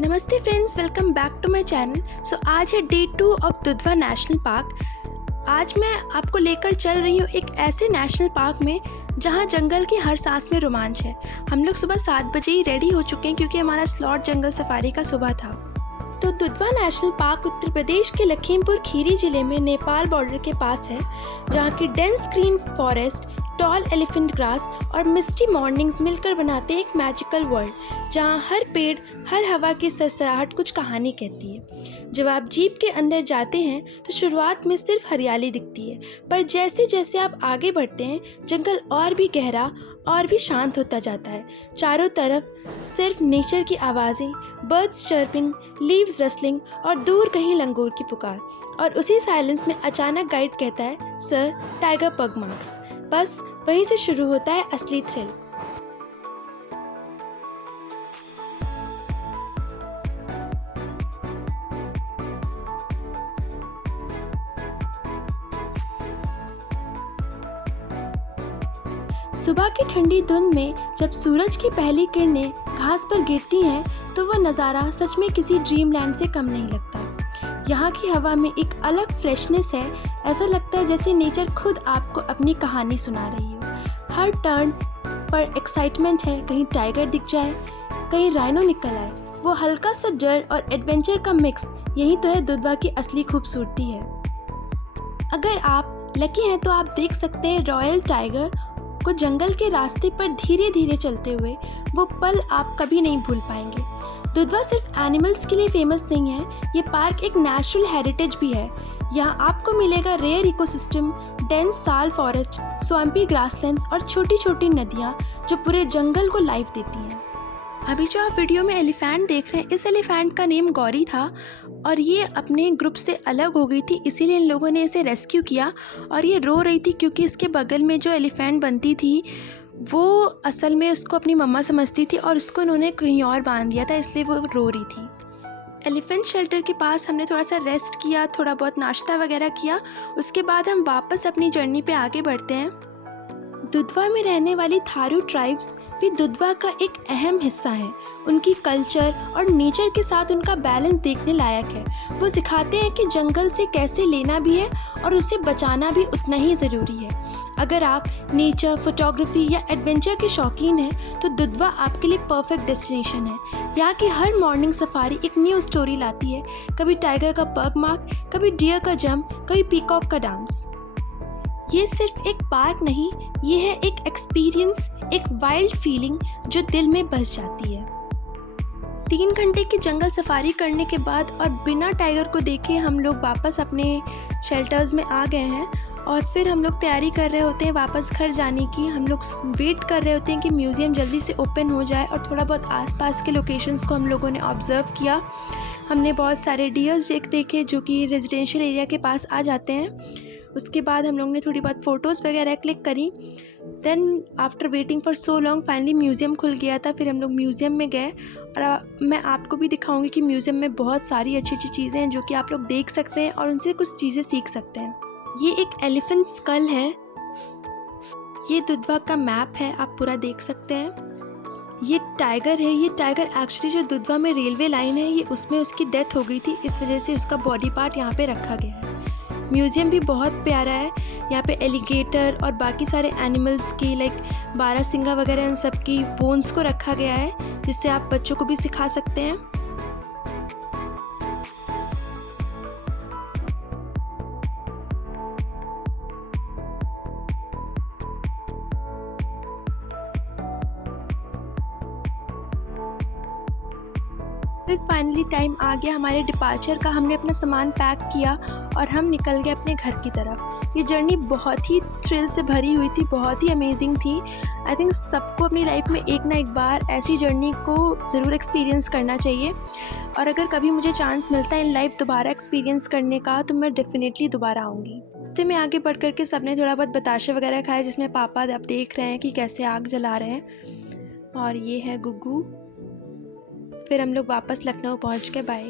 नमस्ते friends, welcome back to my channel. आज है day 2 of Dudhwa national park. आज मैं आपको लेकर चल रही हूँ एक ऐसे नेशनल पार्क में जहाँ जंगल की हर सांस में रोमांच है। हम लोग सुबह 7 बजे ही रेडी हो चुके हैं क्योंकि हमारा स्लॉट जंगल सफारी का सुबह था। तो दुधवा नेशनल पार्क उत्तर प्रदेश के लखीमपुर खीरी जिले में नेपाल बॉर्डर के पास है, जहाँ की dense green forest, tall elephant grass और मिस्टी मॉर्निंग्स मिलकर बनाते हैं एक मैजिकल वर्ल्ड जहाँ हर पेड़, हर हवा की सरसराहट कुछ कहानी कहती है। जब आप जीप के अंदर जाते हैं तो शुरुआत में सिर्फ हरियाली दिखती है, पर जैसे जैसे आप आगे बढ़ते हैं जंगल और भी गहरा और भी शांत होता जाता है। चारों तरफ सिर्फ नेचर की आवाज़ें, बर्ड्स चर्पिंग, लीव्स रसलिंग और दूर कहीं लंगूर की पुकार। और उसी साइलेंस में अचानक गाइड कहता है, सर, टाइगर पग मार्क्स। बस वहीं से शुरू होता है असली थ्रिल। सुबह की ठंडी धुंध में जब सूरज की पहली किरणें घास पर गिरती हैं तो वह नज़ारा सच में किसी ड्रीमलैंड से कम नहीं लगता। यहाँ की हवा में एक अलग फ्रेशनेस है। ऐसा लगता है जैसे नेचर खुद आपको अपनी कहानी सुना रही हो। हर टर्न पर एक्साइटमेंट है, कहीं टाइगर दिख जाए, कहीं राइनो निकल आए। वो हल्का सा डर और एडवेंचर का मिक्स, यही तो है दुधवा की असली खूबसूरती है। अगर आप लकी हैं तो आप देख सकते हैं रॉयल टाइगर को जंगल के रास्ते पर धीरे धीरे चलते हुए। वो पल आप कभी नहीं भूल पाएंगे। दुधवा सिर्फ एनिमल्स के लिए फेमस नहीं है, ये पार्क एक नेचुरल हेरिटेज भी है। यहाँ आपको मिलेगा रेयर इकोसिस्टम, डेंस साल फॉरेस्ट, स्वाम्पी ग्रासलैंड्स और छोटी छोटी नदियाँ जो पूरे जंगल को लाइफ देती हैं। अभी जो आप वीडियो में एलिफेंट देख रहे हैं, इस एलिफेंट का नेम गौरी था और ये अपने ग्रुप से अलग हो गई थी, इसीलिए इन लोगों ने इसे रेस्क्यू किया। और ये रो रही थी क्योंकि इसके बगल में जो एलिफेंट बनती थी वो असल में उसको अपनी मम्मा समझती थी और उसको इन्होंने कहीं और बांध दिया था, इसलिए वो रो रही थी। एलिफेंट शेल्टर के पास हमने थोड़ा सा रेस्ट किया, थोड़ा बहुत नाश्ता वगैरह किया। उसके बाद हम वापस अपनी जर्नी पे आगे बढ़ते हैं। दुधवा में रहने वाली थारू ट्राइब्स भी दुधवा का एक अहम हिस्सा है। उनकी कल्चर और नेचर के साथ उनका बैलेंस देखने लायक है। वो सिखाते हैं कि जंगल से कैसे लेना भी है और उसे बचाना भी उतना ही ज़रूरी है। अगर आप नेचर, फोटोग्राफी या एडवेंचर के शौकीन हैं तो दुधवा आपके लिए परफेक्ट डेस्टिनेशन है। यहाँ की हर मॉर्निंग सफारी एक न्यू स्टोरी लाती है। कभी टाइगर का पग मार्क, कभी डियर का जंप, कभी पीकॉक का डांस। ये सिर्फ एक पार्क नहीं, ये है एक एक्सपीरियंस, एक वाइल्ड फीलिंग जो दिल में बस जाती है। 3 घंटे की जंगल सफारी करने के बाद और बिना टाइगर को देखे हम लोग वापस अपने शेल्टर्स में आ गए हैं और फिर हम लोग तैयारी कर रहे होते हैं वापस घर जाने की। हम लोग वेट कर रहे होते हैं कि म्यूज़ियम जल्दी से ओपन हो जाए और थोड़ा बहुत आसपास के लोकेशंस को हम लोगों ने ऑब्ज़र्व किया। हमने बहुत सारे डियर्स देखे जो कि रेजिडेंशियल एरिया के पास आ जाते हैं। उसके बाद हम लोग ने थोड़ी बहुत फ़ोटोज़ वगैरह क्लिक करी। Then after waiting for so long finally museum खुल गया था। फिर हम लोग म्यूज़ियम में गए और मैं आपको भी दिखाऊंगी कि म्यूज़ियम में बहुत सारी अच्छी अच्छी चीज़ें हैं जो कि आप लोग देख सकते हैं और उनसे कुछ चीज़ें सीख सकते हैं। ये एक एलिफेंट स्कल है। ये दुधवा का मैप है, आप पूरा देख सकते हैं। ये टाइगर है। ये टाइगर एक्चुअली जो दुधवा में रेलवे लाइन है, ये उसमें उसकी डेथ हो गई थी, इस वजह से उसका बॉडी पार्ट यहाँ पे रखा गया है। म्यूज़ियम भी बहुत प्यारा है। यहाँ पे एलिगेटर और बाकी सारे एनिमल्स की लाइक बारहसिंगा वगैरह इन सब की बोन्स को रखा गया है, जिससे आप बच्चों को भी सिखा सकते हैं। फिर फाइनली टाइम आ गया हमारे डिपार्चर का। हमने अपना सामान पैक किया और हम निकल गए अपने घर की तरफ। ये जर्नी बहुत ही थ्रिल से भरी हुई थी, बहुत ही अमेजिंग थी। आई थिंक सबको अपनी लाइफ में एक ना एक बार ऐसी जर्नी को ज़रूर एक्सपीरियंस करना चाहिए। और अगर कभी मुझे चांस मिलता है इन लाइफ दोबारा एक्सपीरियंस करने का तो मैं डेफिनेटली दोबारा आऊँगी। रास्ते में आगे बढ़ कर के सबने थोड़ा बहुत बताशे वगैरह खाए, जिसमें पापा आप देख रहे हैं कि कैसे आग जला रहे हैं। और ये है गुग्गू। फिर हम लोग वापस लखनऊ पहुंच के बाय।